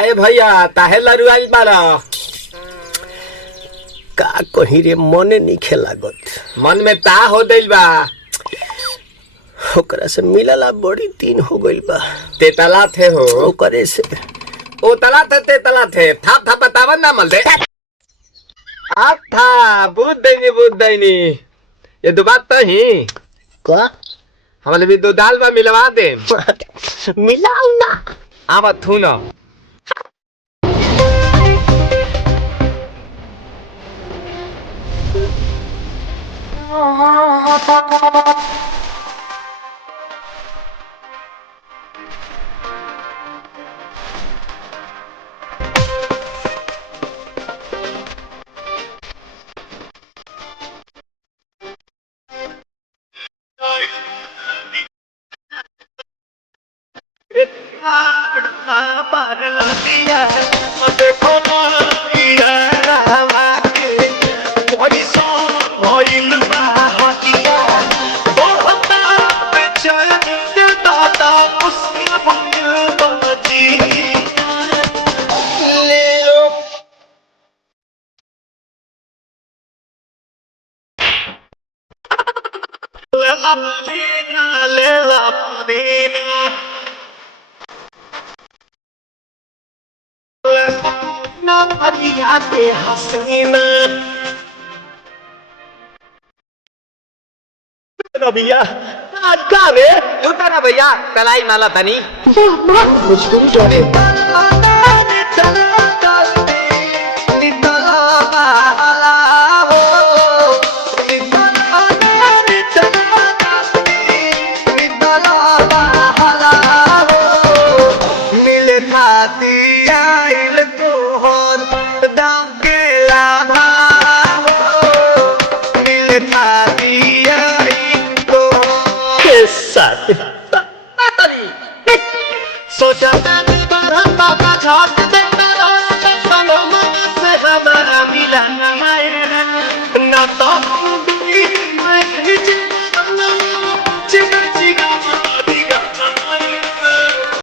काहे भैया ताहे लरुआई बारा? का कहीं रे मने नहीं लागत। मन में ता हो दिल बा? ओकरा से मिलला बड़ी दिन हो गइल बा। तेतला थे हो? ओकरे से ओ तला थे तेतला थे। था बतावन ना मल दे। आप था बुद्ध दैनी ये दो बात तो ही का हमारे भी दो दाल बा मिलवा दे। मिलाऊ ना आवा थू ना भैया आज का रे जूता ना भैया कलाई माला तनी मुझको चले सोचा बाबा झाट दे से हमारा मिलन ना तो